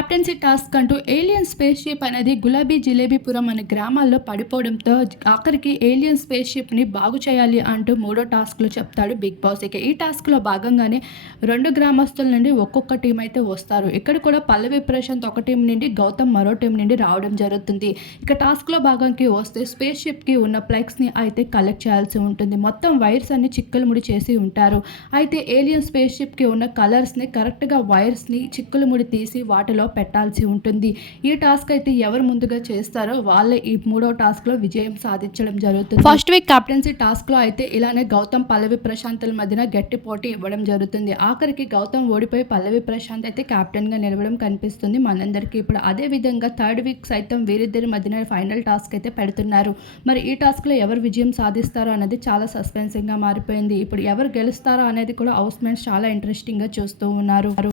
Captaincy task అంటూ alien space ship అనేది గులాబీ జిలేబీపురం అనే గ్రామాల్లో పడిపోవడంతో ఆఖరికి ఏలియన్ స్పేస్ షిప్ని బాగు చేయాలి అంటూ మూడో టాస్క్లో చెప్తాడు బిగ్ బాస్. ఇక ఈ టాస్క్లో భాగంగానే రెండు గ్రామస్తుల నుండి ఒక్కొక్క టీం అయితే వస్తారు. ఇక్కడ కూడా పల్లవి ప్రశాంత్ ఒక టీం నుండి గౌతమ్ మరో టీం నుండి రావడం జరుగుతుంది. ఇక టాస్క్లో భాగంకి వస్తే స్పేస్ షిప్కి ఉన్న ప్లెక్స్ని అయితే కలెక్ట్ చేయాల్సి ఉంటుంది. మొత్తం వైర్స్ అన్ని చిక్కులు ముడి చేసి ఉంటారు. అయితే ఏలియన్ స్పేస్ షిప్కి ఉన్న కలర్స్ని కరెక్ట్గా వైర్స్ని చిక్కులు ముడి తీసి వాటిలో పెట్టాల్సి ఉంటుంది. ఈ టాస్క్ అయితే ఎవరు ముందుగా చేస్తారో వాళ్ళే ఈ మూడో టాస్క్లో విజయం సాధించడం జరుగుతుంది. ఫస్ట్ వీక్ కెప్టెన్సీ టాస్క్లో అయితే ఇలానే గౌతమ్ పల్లవి ప్రశాంతుల మధ్యన గట్టి పోటీ ఇవ్వడం జరుగుతుంది. ఆఖరికి గౌతమ్ ఓడిపోయి పల్లవి ప్రశాంత్ అయితే కెప్టెన్గా నిలవడం కనిపిస్తుంది మనందరికీ ఇప్పుడు. అదే విధంగా థర్డ్ వీక్ సైతం వీరిద్దరి మధ్యన ఫైనల్ టాస్క్ అయితే పెడుతున్నారు. మరి ఈ టాస్క్లో ఎవరు విజయం సాధిస్తారో అనేది చాలా సస్పెన్సింగ్గా మారిపోయింది. ఇప్పుడు ఎవరు గెలుస్తారో అనేది కూడా హౌస్ మేట్స్ చాలా ఇంట్రెస్టింగ్గా చూస్తూ ఉన్నారు.